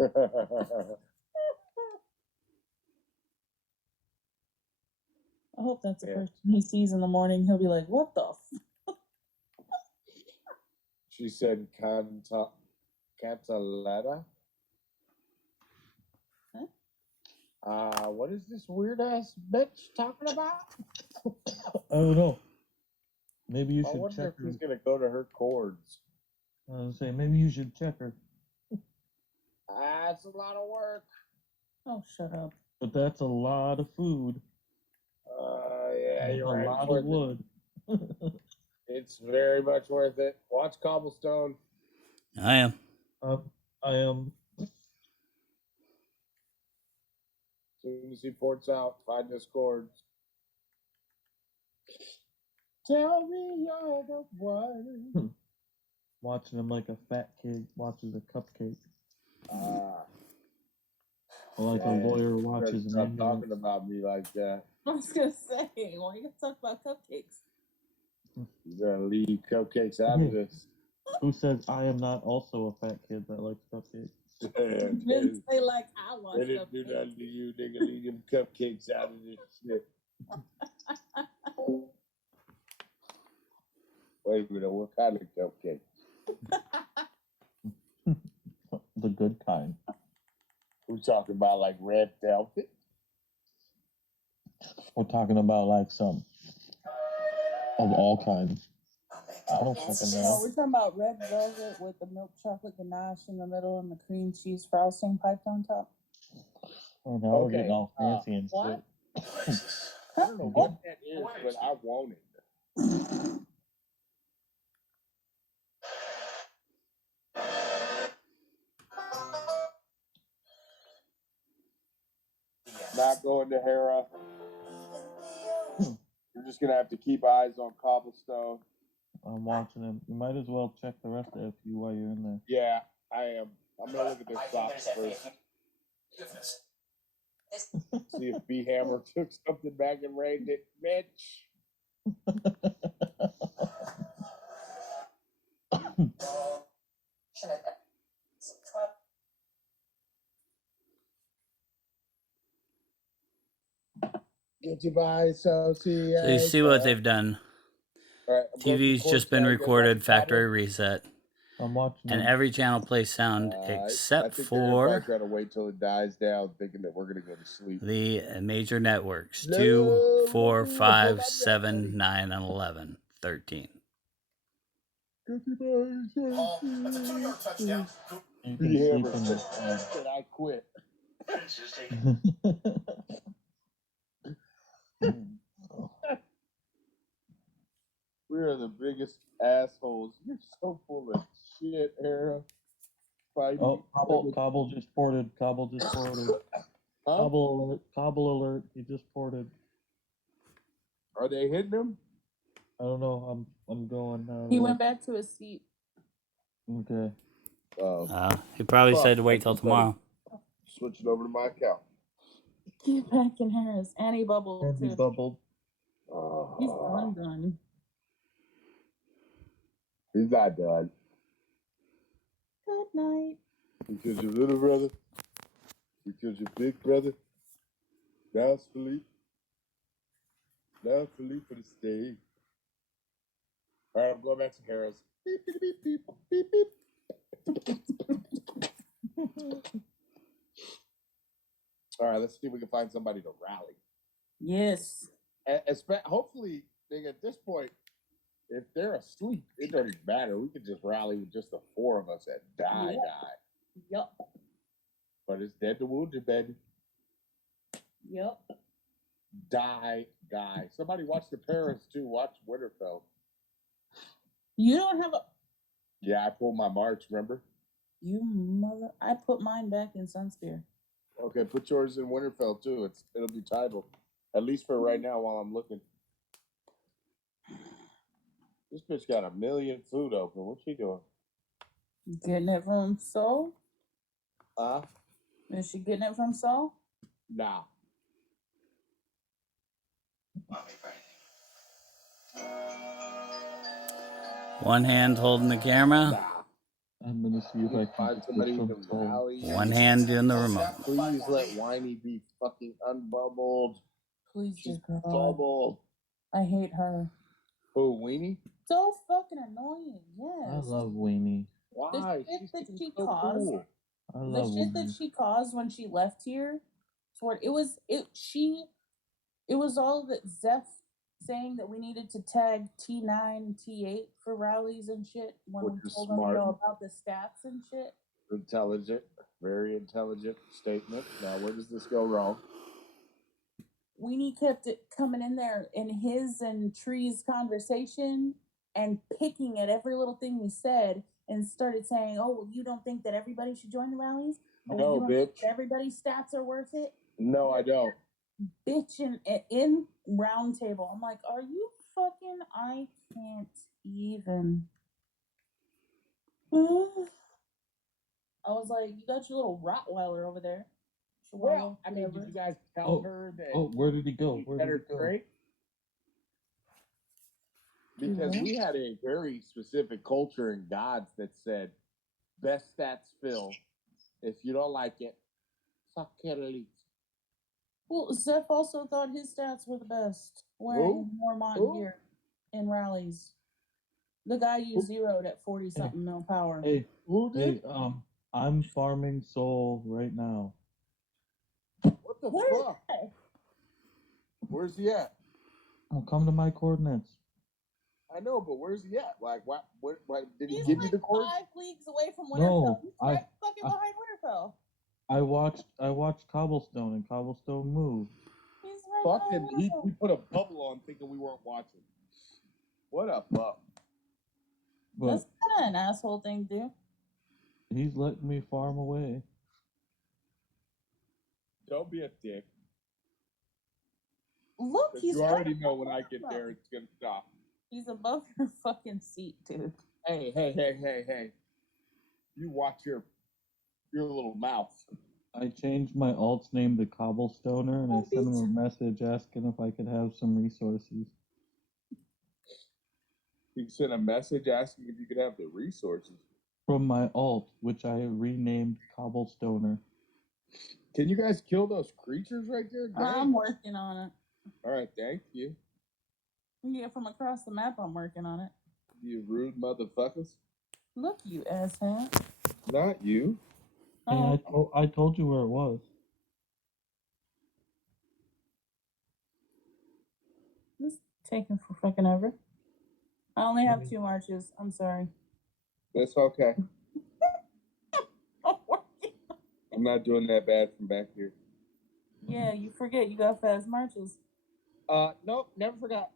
I hope that's the person he sees in the morning. He'll be like, "What the?" She said, "Cantaletta." Huh? What is this weird ass bitch talking about? I don't know. Maybe you I should wonder check if her. he's gonna go to her chords. I was gonna say maybe you should check her. That's a lot of work. Oh, shut up. But that's a lot of food. Yeah, That's you're a right. lot It's of wood. It's very much worth it. Watch Cobblestone. I am. I am. As soon as he ports out, find his chords. Tell me you're the one. Watching him like a fat kid watches a cupcake. Or like a lawyer watches an Stop ambulance. talking about me like that. I was gonna say, why you gonna talk about cupcakes? You're gonna leave cupcakes out of this. Who says I am not also a fat kid that likes cupcakes? You didn't say like I want They didn't do cupcakes. nothing to you, nigga. Leave them cupcakes out of this shit. Wait a minute, what kind of cupcake? The good kind. We're talking about like red velvet? We're talking about like some of all kinds. I don't fucking No, know. we're talking about red velvet with the milk chocolate ganache in the middle and the cream cheese frosting piped on top. Oh, now we're getting all fancy and what? shit. I don't know what that is, but I want it. Not going to Hera. You're just gonna have to keep eyes on Cobblestone. I'm watching him. You might as well check the rest of FU while you're in there. Yeah, I am. I'm gonna look at their socks first. See if B Hammer took something back and raided it, bitch. Get you by So you see what they've done. Right, TV's just been recorded, factory reset. I'm watching And him. every channel plays sound except for trying to wait till it dies down, thinking that we're gonna go to sleep. the major networks 2, 4, 5, 7, 9, and 11, 13. Get you by You can B sleep Hammer in said I quit. We are the biggest assholes. You're so full of shit, Hera. Oh, Cobble just ported. Cobble just ported. Huh? Cobble alert. He just ported. Are they hitting him? I don't know. I'm going now. He went back to his seat. Okay. He probably said to wait till tomorrow. Switch it over to my account. Get back in Harris. And he bubbled And he too. bubbled. He's done. He's not done. Good night. Because your little brother, because your big brother, now it's Philippe. Now Philippe for the stage. All right, I'm going back to Harris. Beep, beep, beep, beep, beep, beep. All right, let's see if we can find somebody to rally. Yes. Hopefully, at this point, if they're asleep, it doesn't matter. We could just rally with just the four of us that die. Yep. But it's dead to wounded, baby. Yep. Die. Somebody watch the parents too. Watch Winterfell. You don't have a. Yeah, I pulled my March, remember? You mother. I put mine back in Sunspear. Okay, put yours in Winterfell too. It'll be titled. At least for right now while I'm looking. This bitch got 1 million food open. What's she doing? Getting it from Saul? Huh? Is she getting it from Saul? Nah. One hand holding the camera. Nah. I'm gonna see if I can Find get somebody this who from can Soul. rally. One hand in the remote. Please let Whiny be fucking unbubbled. Please, She's dear God. bubbled. I hate her. Oh, Weenie? So fucking annoying. Yes. I love Weenie. Why? shit She's that so she cool. caused. I The love shit that Weenie. she caused when she left here. It was all that Zeph saying that we needed to tag T9 and T8 for rallies and shit when Which we is told them, smart. about the stats and shit. Intelligent. Very intelligent statement. Now, where does this go wrong? Weenie kept it coming in there in his and Tree's conversation and picking at every little thing we said and started saying, "Oh, well, you don't think that everybody should join the rallies? Oh, No, you don't think bitch. that everybody's stats are worth it?" No, I don't. Bitch in round table. I'm like, are you fucking? I can't even. I was like, you got your little Rottweiler over there. Well, I mean, did you guys tell her that? Oh, where did he go? she Where better did he go? drink? Because we had a very specific culture in gods that said, best stats fill. If you don't like it, fuck Kelly. Well, Zeph also thought his stats were the best, wearing Mormont gear in rallies. The guy you zeroed at 40 something mil power. Hey, Who did? I'm farming Soul right now. What the Where is fuck? that? Where's he at? Oh, come to my coordinates. I know, but where's he at? Like, what did he He's give like you the course? 5 leagues away from Winterfell. No, He's right fucking behind Winterfell. I watched Cobblestone, and Cobblestone moved. He's right Fucking, behind he Winterfell. put a bubble on thinking we weren't watching. What a fuck. But That's kind of an asshole thing to do. he's letting me farm away. Don't be a dick. Look, 'Cause he's you already right know when I above get him. there, it's gonna stop. He's above your fucking seat, dude. Hey. You watch your little mouth. I changed my alt's name to Cobblestoner, and I sent him a message asking if I could have some resources. You sent a message asking if you could have the resources. From my alt, which I renamed Cobblestoner. Can you guys kill those creatures right there? I'm working on it. All right, thank you. Yeah, from across the map, I'm working on it. You rude motherfuckers. Look, you asshat. Not you. Hey, I told you where it was. This is taking for fucking ever. I only have 2 marches. I'm sorry. That's okay. I'm working. I'm not doing that bad from back here. Yeah, you forget you got fast marches. Nope, never forgot.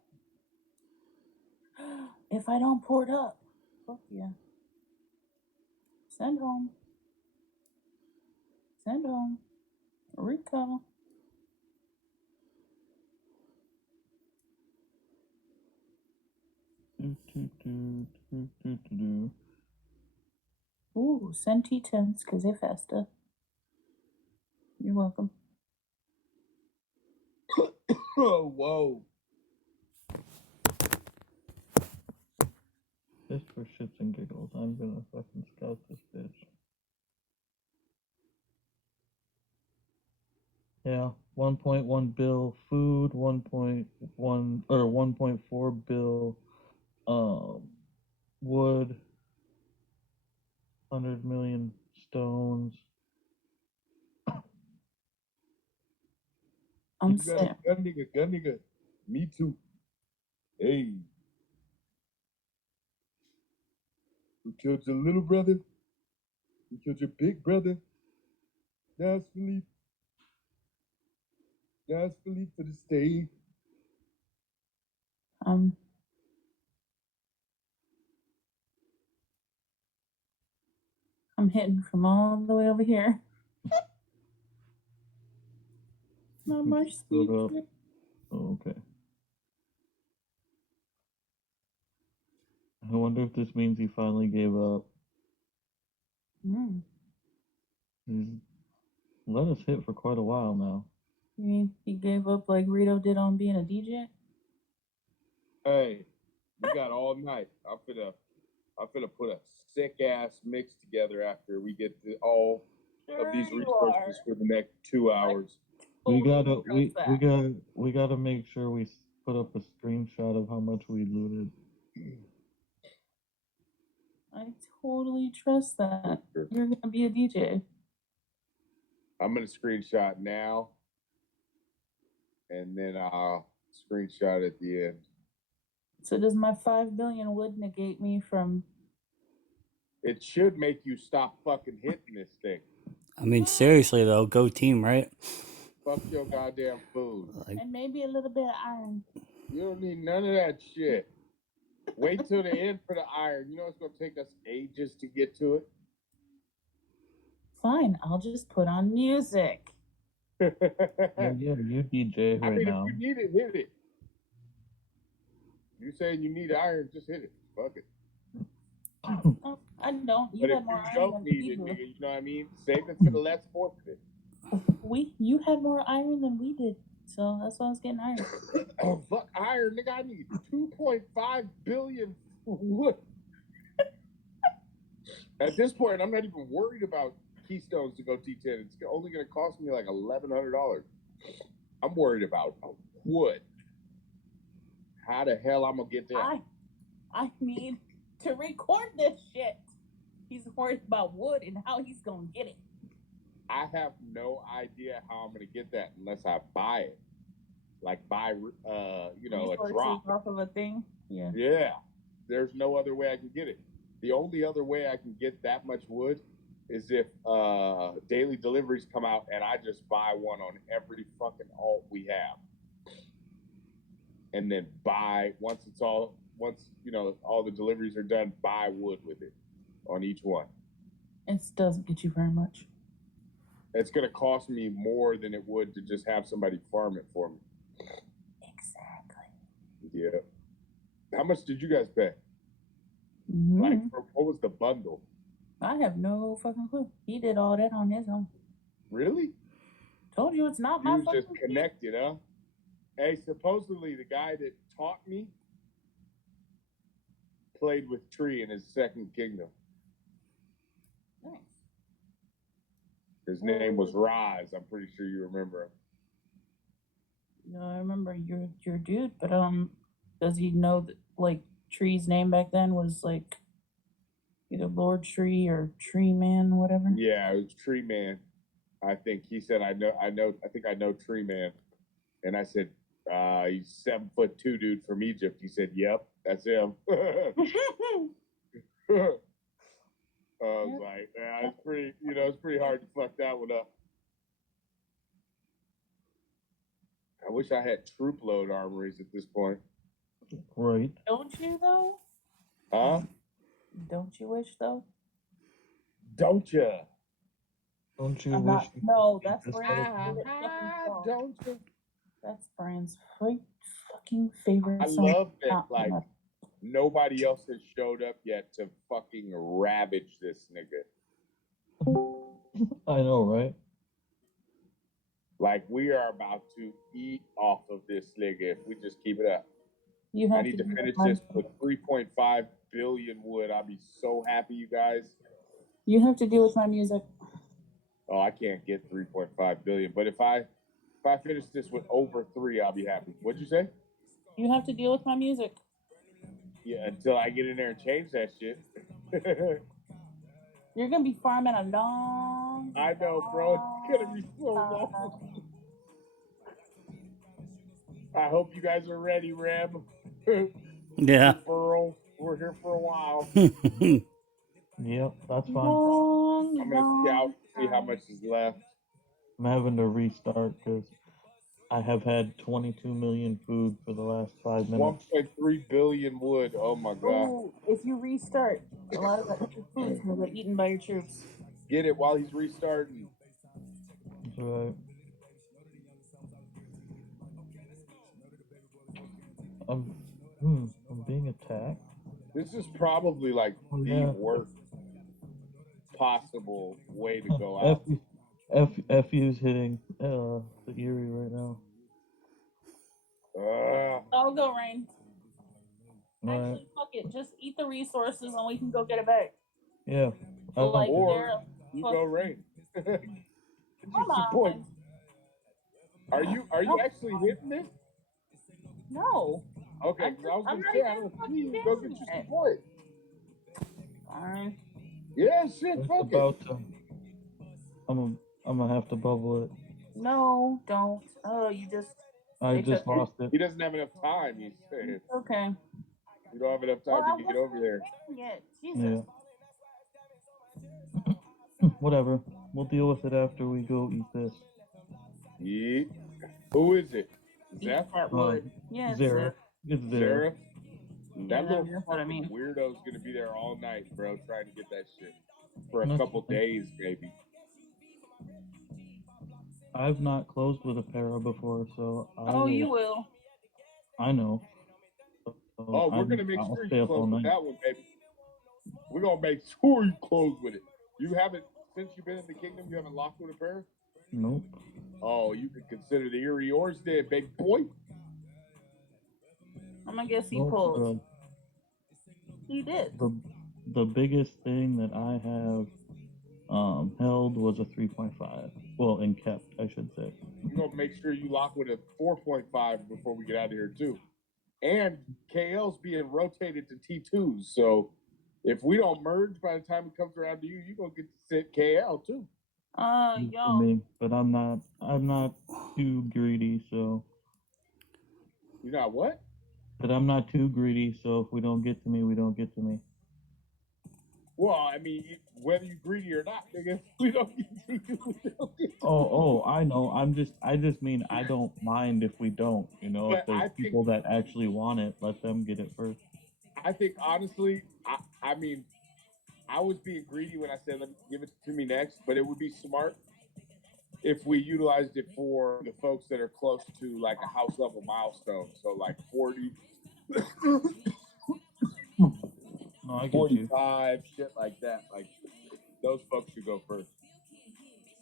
If I don't port up, fuck yeah. Send home. Send home. Recall. Ooh, send T10s because they're faster. You're welcome. Oh, whoa. Just for shits and giggles, I'm gonna fucking scout this bitch. Yeah, 1.1 bill food, 1.1 or 1.4 bill wood, 100 million stones. I'm You got sick. a gun nigga. Me too. Hey. Who killed your little brother? Who killed your big brother? Now it's Philippe. Now it's Philippe for the stage. I'm hitting from all the way over here. Not much speed. Oh, okay. I wonder if this means he finally gave up. He's let us hit for quite a while now. You mean he gave up like Rito did on being a DJ? Hey, we got all night. I'm finna I'm finna put a sick ass mix together after we get to all of these resources for the next 2 hours. We Totally gotta trust that. we gotta make sure we put up a screenshot of how much we looted. I totally trust that. You're gonna be a DJ. I'm gonna screenshot now, and then I'll screenshot at the end. So does my 5 billion wood negate me from? It should make you stop fucking hitting this thing. I mean, seriously though, go team, right? Fuck your goddamn food. Like, And maybe a little bit of iron. You don't need none of that shit. Wait till the end for the iron. You know it's gonna take us ages to get to it. Fine, I'll just put on music. Yeah, you DJ I right mean, now. if you need it, hit it. You saying you need iron, just hit it. Fuck it. Oh, I don't. You But if had more you iron don't than need we it, do. nigga, you know what I mean? Save it for the less fortunate. You had more iron than we did, so that's why I was getting iron. Oh, fuck iron, nigga. I need 2.5 billion wood. At this point, I'm not even worried about keystones to go T10. It's only going to cost me like $1,100. I'm worried about wood. How the hell I'm going to get that? I need to record this shit. He's worried about wood and how he's gonna get it. I have no idea how I'm going to get that unless I buy it. Like buy, a Resources drop. off of a thing. Yeah. Yeah. There's no other way I can get it. The only other way I can get that much wood is if daily deliveries come out and I just buy one on every fucking alt we have. And then once all the deliveries are done, buy wood with it on each one. It doesn't get you very much. It's going to cost me more than it would to just have somebody farm it for me. Exactly. Yeah. How much did you guys pay? Mm-hmm. Like, what was the bundle? I have no fucking clue. He did all that on his own. Really? Told you it's not You my was fucking just connected, huh? Hey, supposedly the guy that taught me played with Tree in his second kingdom. Nice. His name was Raz. I'm pretty sure you remember him. No, I remember your dude, but does he know that like Tree's name back then was like either Lord Tree or Tree Man, whatever? Yeah, it was Tree Man. I think he said, I think I know Tree Man. And I said, he's 7'2" dude from Egypt. He said, yep, that's him. I was like, yeah, it's pretty hard to fuck that one up. I wish I had troop load armories at this point. Right. Don't you though? Huh? Don't you wish though? Don't ya? Don't you I'm wish? not. No, that's just Brian's had favorite fucking song. Don't ya? That's Brian's fucking favorite I song. love that, Not like, enough. nobody else has showed up yet to fucking ravage this nigga. I know, right? Like, we are about to eat off of this nigga if we just keep it up. You have I need to do finish my- this with 3.5 billion wood. I'll be so happy, you guys. You have to deal with my music. Oh, I can't get 3.5 billion, but if I finish this with over 3, I'll be happy. What'd you say? You have to deal with my music. Yeah, until I get in there and change that shit. You're gonna be farming a long. I know, bro. It's gonna be so long. I hope you guys are ready, Reb. yeah. Burl, we're here for a while. Yep, that's fine. Long, I'm gonna scout, see how time. much is left. I'm having to restart because I have had 22 million food for the last 5 minutes. 1.3 billion wood. Oh my god. Oh, if you restart, a lot of that food's gonna get eaten by your troops. Get it while he's restarting. That's right. I'm being attacked. This is probably like Oh, the yeah. worst possible way to go out. FU's hitting the Erie right now. I'll go, Rain. Actually, fuck it. Just eat the resources and we can go get it back. Yeah. Like, Or they're you fuck- go rain. Come on. Are you No. actually hitting this? No. Okay, I'm 'cause I was I'm gonna not say I even don't see fucking you. down Go get you yet. some point. Fine. Yeah, shit, It's fuck it. about to. I'm gonna have to bubble it. No, don't. Oh, you just. I They just took it. lost it. He doesn't have enough time. He's saying Okay. you don't have enough Well, time I to get wasn't over there. down yet. Jesus. Yeah. Whatever. We'll deal with it after we go eat this. Yeah. Who is it? Eat Zeph? that wood. Yeah, it's Zara. it. It's Zara. Zara? Yeah, That little that's what I fucking mean. weirdo's gonna be there all night, bro, trying to get that shit. For a That's couple fine. days, maybe. I've not closed with a para before, so You will. I know. Oh, we're gonna make I'll sure stay you up all close with night. that one, baby. We're gonna make sure you close with it. You haven't, since you've been in the kingdom, you haven't locked with a pair? Nope. Oh, you could consider the Erie Yours dead, big boy. I'm gonna guess he Nope, pulled. He did. The biggest thing that I have held was a 3.5. Well, and kept, I should say. We're gonna make sure you lock with a 4.5 before we get out of here too. And KL's being rotated to T2s, so if we don't merge by the time it comes around to you, you're gonna get to sit KL too. For Yo. me, but I'm not too greedy, so. You're not what? But I'm not too greedy, so if we don't get to me, we don't get to me. Well, I mean, whether you're greedy or not, nigga, we don't get to you. We don't get to Oh, I know. I just mean I don't mind if we don't. You know, But if there's people that actually want it, let them get it first. I think honestly, I mean, I was being greedy when I said let me give it to me next, but it would be smart if we utilized it for the folks that are close to like a house level milestone. So like 40, No, I get you. 45, shit like that. Like those folks should go first.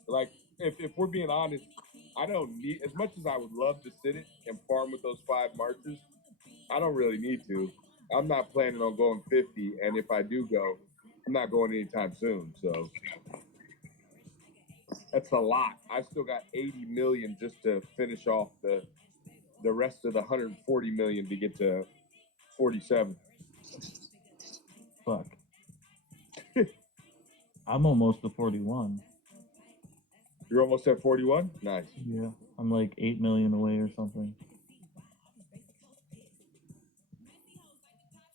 Like if we're being honest, I don't need, as much as I would love to sit it and farm with those 5 marchers, I don't really need to. I'm not planning on going 50, and if I do go, I'm not going anytime soon. So that's a lot. I still got 80 million just to finish off the rest of the 140 million to get to 47. Fuck. I'm almost to 41. You're almost at 41? Nice. Yeah, I'm like 8 million away or something.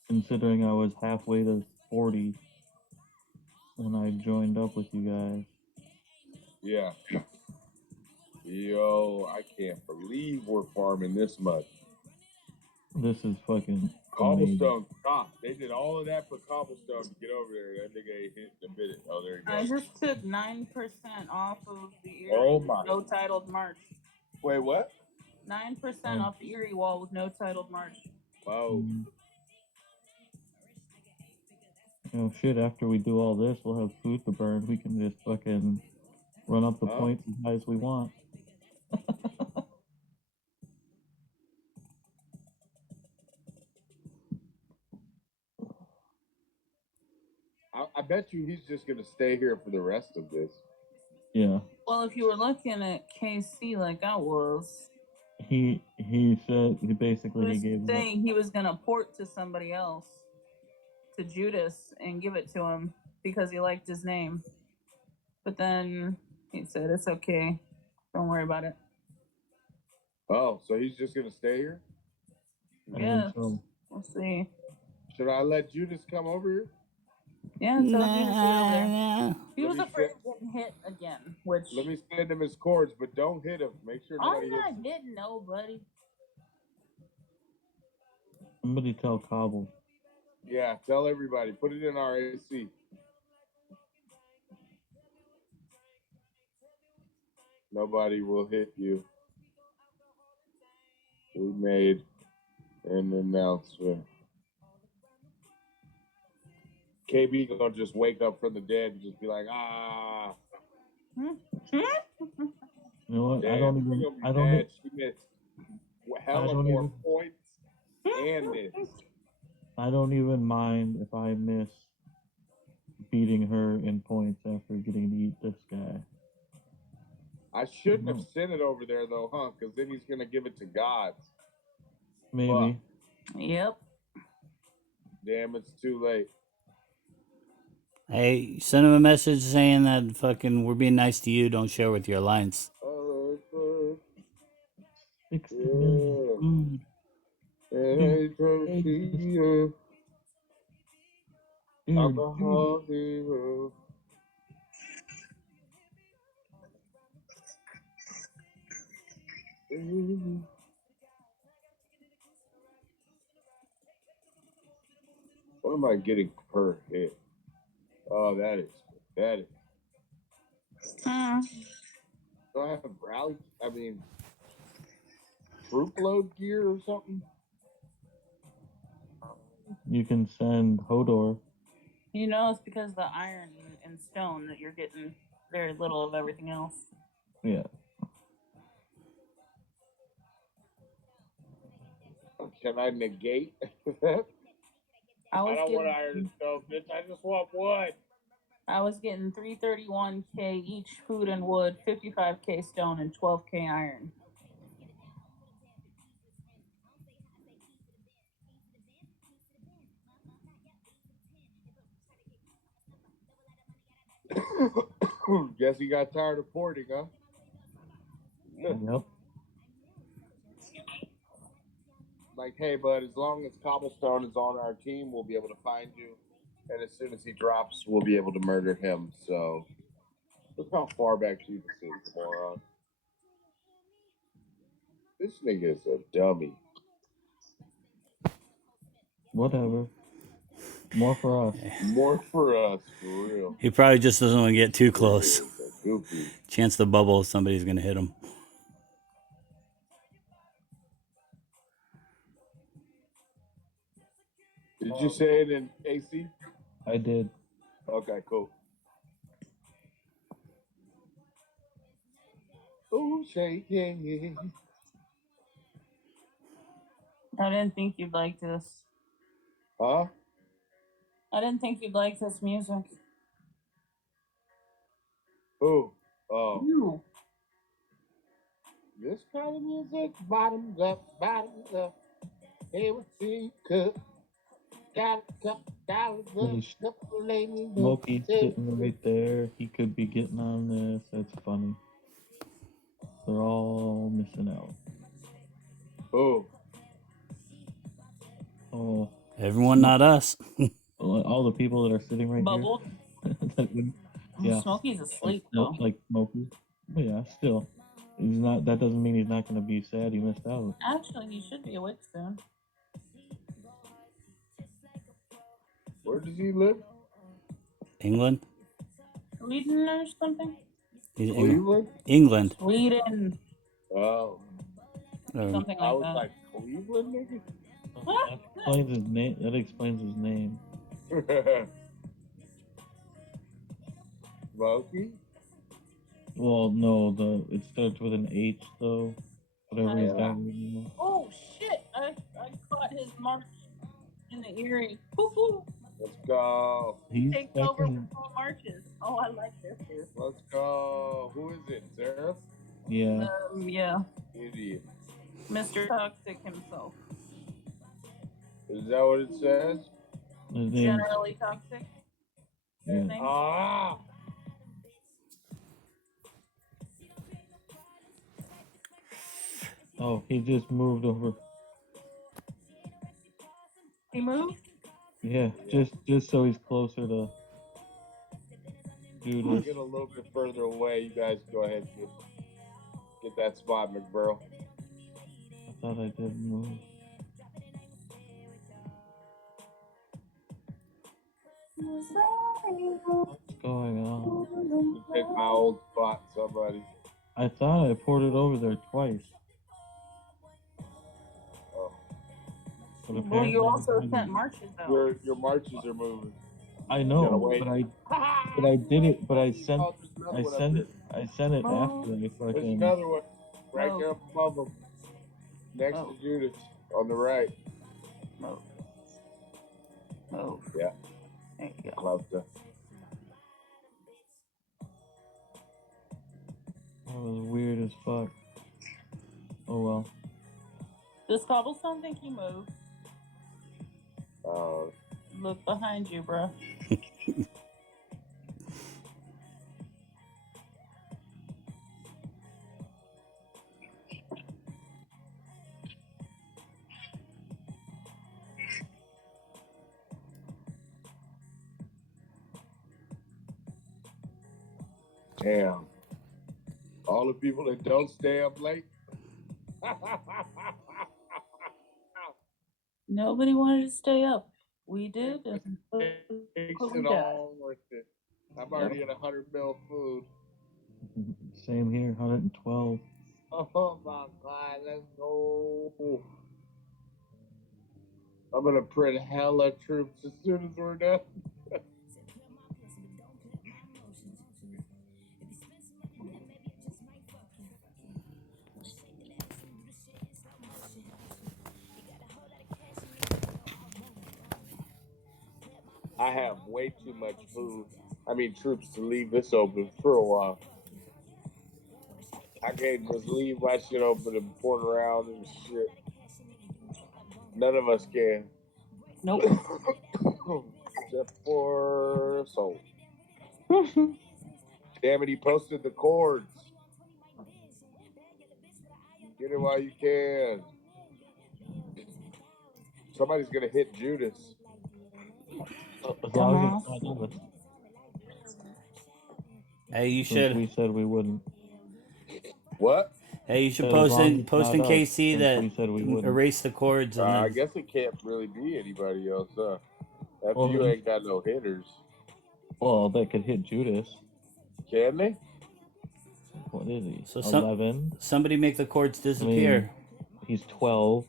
Considering I was halfway to 40 when I joined up with you guys. Yeah. Yo, I can't believe we're farming this much. This is fucking Cobblestone top. They did all of that for cobblestone to get over there. That nigga ain't hit the bit. Oh, there you go. I just took 9% off of the Erie Oh my. no titled March. Wait, what? 9% off the Erie wall with no titled March. Wow. You know, shit, after we do all this, we'll have food to burn. We can just fucking run up the points as high as we want. I bet you he's just gonna stay here for the rest of this. Yeah. Well, if you were looking at KC like I was, He said he basically he gave saying he was gonna port to somebody else, to Judas, and give it to him because he liked his name. But then he said it's okay, don't worry about it. Oh, so he's just gonna stay here? Yeah, so. we'll see. Should I let Judas come over here? Yeah, so Judas over there. He Let was me afraid of getting hit again, which Let me send him his cords, but don't hit him. Make sure nobody I'm hits not him. hitting nobody. Somebody tell Cobble. Yeah, tell everybody. Put it in our AC. Nobody will hit you. We made an announcement. KB gonna just wake up from the dead and just be like, ah. You know what? Damn, I don't She missed hella more points and this. I don't even mind if I miss beating her in points after getting to eat this guy. I shouldn't have sent it over there though, huh? Because then he's gonna give it to gods. Maybe. Yep. Damn, it's too late. Hey, send him a message saying that fucking we're being nice to you. Don't share with your alliance. 60 million food. Alcohol hero. What am I getting per hit? Oh, that is pathetic. Do I have rally? I mean, troop load gear or something? You can send Hodor. You know, it's because of the iron and stone that you're getting very little of everything else. Yeah. Can I negate that? I don't want iron and stone, bitch. I just want wood. I was getting 331k each food and wood, 55k stone, and 12k iron. Guess he got tired of porting, huh? Yep. Like, hey, bud, as long as Cobblestone is on our team, we'll be able to find you. And as soon as he drops, we'll be able to murder him. So, look how far back you can see, moron. This nigga is a dummy. Whatever. More for us. More for us, for real. He probably just doesn't want to get too close. Goofy. Chance the bubble, somebody's gonna hit him. Did you say it in AC? I did. Okay, cool. Oh, shaking. I didn't think you'd like this. Huh? I didn't think you'd like this music. Who? Oh. No. This kind of music, bottoms up. Hey, what's in your cup? Got a couple dollars Holy up, shit. couple ladies. Smokey's sitting right there. He could be getting on this. That's funny. They're all missing out. Oh. Oh, Everyone, not us. all the people that are sitting right Bubble. here. That would- yeah. Smokey's asleep, Like Smokey. But yeah, still. He's not. That doesn't mean he's not going to be sad he missed out. Actually, he should be awake soon. Where does he live? England? Sweden or something? He's England. Cleveland? England. Sweden. Oh. Something I like was that. like, Cleveland, nigga? That explains his name. That explains his name. Smokey? Well, no, it starts with an H though. Whatever he's got. Yeah. right now. Oh shit! I caught his march in the Erie. Woo-hoo. Let's go. He's Takes over fucking before marches. Oh, I like this dude. Let's go. Who is it? Sarah? yeah. Yeah, Idiot. Mr. Toxic himself. Is that what it says? His name's Generally toxic. yeah. Name? Ah! Oh, he just moved over. He moved. Yeah, just so he's closer to do We'll this. get a little bit further away. You guys go ahead and get that spot, McBurrow. I thought I did move. What's going on? You take my old spot, somebody. I thought I ported over there twice. Oh. But Well, apparently you also I didn't. sent marches out. Your marches are moving. I You know, gotta wait. but I did it. But I sent Oh, there's another I one up sent there. it. I sent it Oh. after I There's fucking. another one right Oh. there up above them. Next Oh. to Judas on the right. No. Move. Yeah. There you go. Closer. That was weird as fuck. Oh well. Does Cobblestone think you moved? Look behind you, bro. Damn. All the people that don't stay up late. Nobody wanted to stay up. We did, and Takes look what we it got. all worth it. I'm already at 100 mil food. Same here, 112. Oh my god, let's go. I'm gonna print hella troops as soon as we're done. I have way too much food. I mean, troops to leave this open for a while. I can't just leave my shit open and port around and shit. None of us can. Nope. Except for Soul. Damn it, he posted the chords. Get it while you can. Somebody's gonna hit Judas. As long as it's not us. Hey, you Since should. we said we wouldn't. What? Hey, you should As post long in as it's not us, KC since that we said we wouldn't. erase the chords and I then guess it can't really be anybody else, huh? After Well, you ain't got no hitters. Well, they could hit Judas. Can they? What is he? So 11? somebody make the chords disappear. He's 12.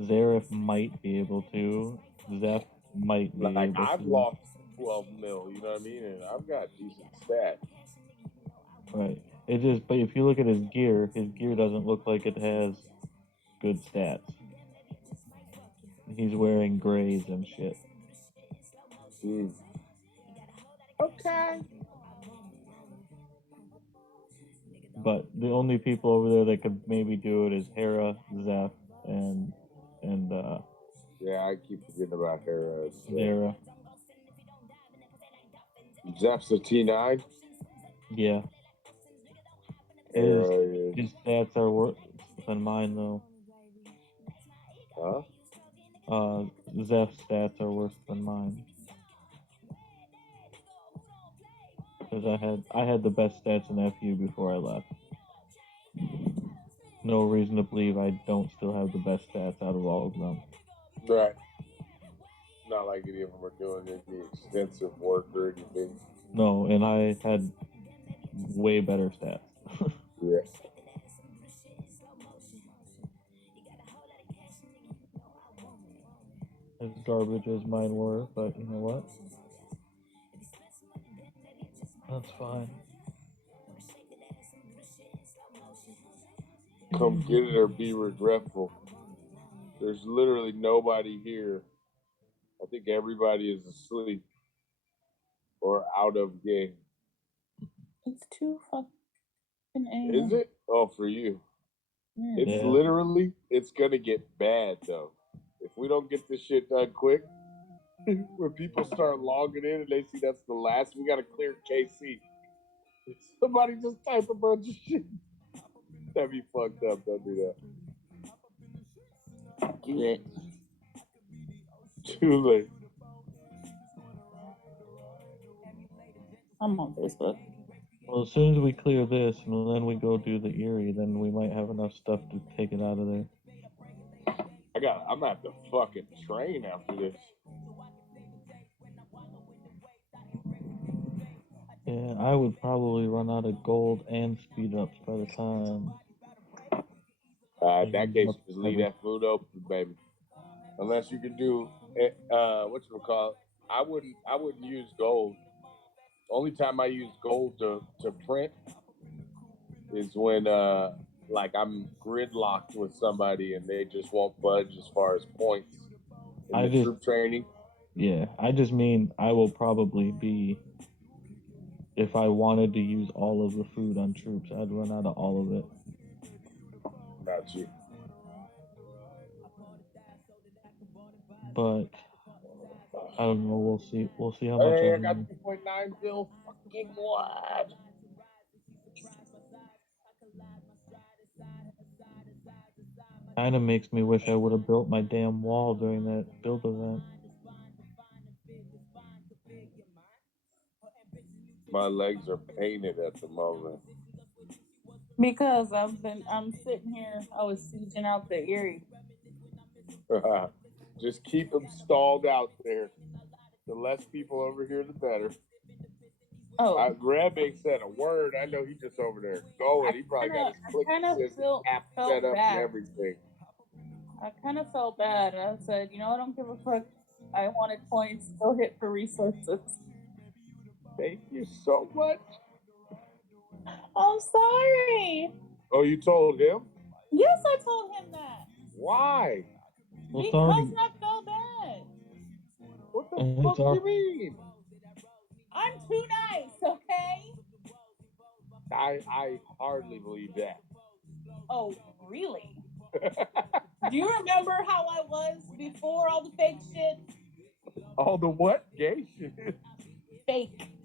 Zareth might be able to. Zeph might be Like, able I've to. lost 12 mil, you know what I mean? And I've got decent stats. Right. But if you look at his gear doesn't look like it has good stats. He's wearing grays and shit. Okay. But the only people over there that could maybe do it is Hera, Zeph, and yeah, I keep forgetting about Hera. Zara. Zeph's a T9. Yeah. His stats are worse than mine though. Huh? Zeph's stats are worse than mine. Because I had the best stats in FU before I left. No reason to believe I don't still have the best stats out of all of them. Right. Not like any of them are doing any extensive work or anything. No, and I had way better stats. Yeah. As garbage as mine were, but you know what? That's fine. Come get it or be regretful. There's literally nobody here. I think everybody is asleep or out of game. It's 2 fucking a.m. Is it? Oh, for you. Yeah. It's literally, it's gonna get bad though. If we don't get this shit done quick, when people start logging in and they see that's the last, we gotta clear KC. Somebody just type a bunch of shit. That'd be fucked up. Don't do that. Do it. Too late. I'm on Facebook. Well, as soon as we clear this and then we go do the Erie, then we might have enough stuff to take it out of there. I'm gonna have to fucking train after this. Yeah, I would probably run out of gold and speed ups by the time. In that case, just leave that food open, baby. Unless you can do whatchamacallit. I wouldn't use gold. Only time I use gold to print is when like I'm gridlocked with somebody and they just won't budge as far as points in the troop training. Yeah, I just mean I will probably be, if I wanted to use all of the food on troops, I'd run out of all of it. Got you. But I don't know. We'll see. We'll see how All much I right, I got have. 2.9 bill. Fucking what? Kind of makes me wish I would have built my damn wall during that build event. My legs are painted at the moment. Because I'm sitting here. I was sieging out the Erie. Just keep them stalled out there. The less people over here, the better. Oh, Grab ain't said a word. I know he just over there going. He probably got his click kind of assist app felt set up and bad. everything. I kind of felt bad. I said, you know, I don't give a fuck. I wanted points. Go hit for resources. Thank you so much. I'm sorry. Oh, you told him? Yes, I told him that. Why? Well, it's Because already. I felt bad. What the It's fuck do al- you mean? I'm too nice, okay? I hardly believe that. Oh, really? Do you remember how I was before all the fake shit? All the what? Gay shit. Fake.